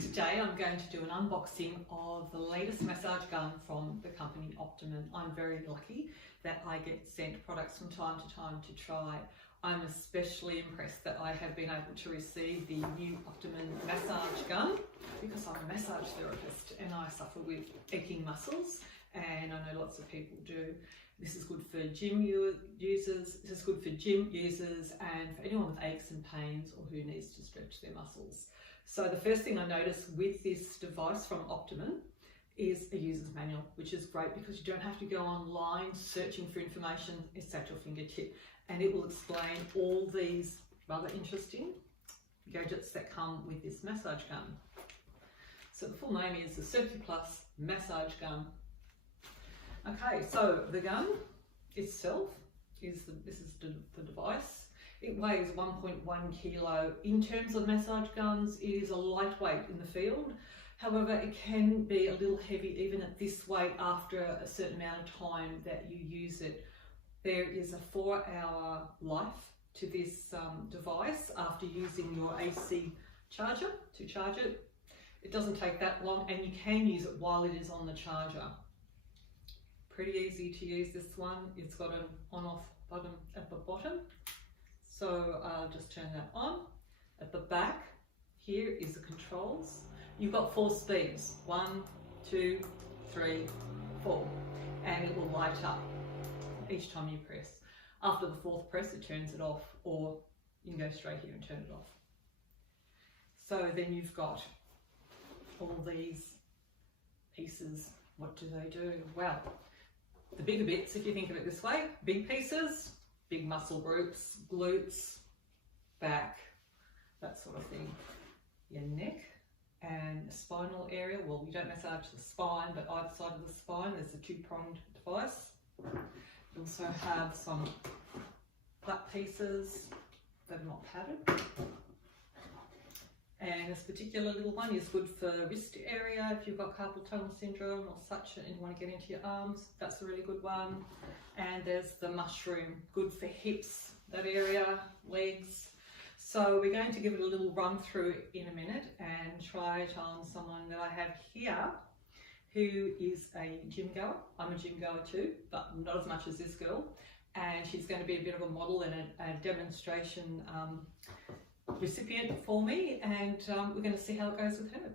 Today I'm going to do an unboxing of the latest massage gun from the company Optimum. I'm very lucky that I get sent products from time to time to try. I'm especially impressed that I have been able to receive the new Optimum Massage Gun because I'm a massage therapist and I suffer with aching muscles, and I know lots of people do. This is good for gym users, and for anyone with aches and pains or who needs to stretch their muscles. So the first thing I noticed with this device from Optimum is a user's manual, which is great because you don't have to go online searching for information. It's at your fingertip, and it will explain all these rather interesting gadgets that come with this massage gun. So the full name is the CircuPlus Massage Gun. Okay, so the gun itself is the device. It weighs 1.1 kilo. In terms of massage guns, it is a lightweight in the field. However, it can be a little heavy even at this weight after a certain amount of time that you use it. There is a 4-hour life to this device after using your AC charger to charge it. It doesn't take that long, and you can use it while it is on the charger. Pretty easy to use, this one. It's got an on-off button at the bottom. So I'll just turn that on. At the back, here is the controls. You've got 4 speeds, 1, 2, 3, 4, and it will light up each time you press. After the 4th press, it turns it off, or you can go straight here and turn it off. So then you've got all these pieces. What do they do? Well, the bigger bits, if you think of it this way, big pieces, big muscle groups, glutes, back, that sort of thing. Your neck and the spinal area. Well, we don't massage the spine, but either side of the spine, there's a 2-pronged device. You also have some butt pieces that are not padded. And this particular little one is good for wrist area if you've got carpal tunnel syndrome or such and you want to get into your arms. That's a really good one. And there's the mushroom, good for hips, that area, legs. So we're going to give it a little run through in a minute and try it on someone that I have here who is a gym goer. I'm a gym goer too, but not as much as this girl. And she's going to be a bit of a model and a demonstration recipient for me, and we're going to see how it goes with her.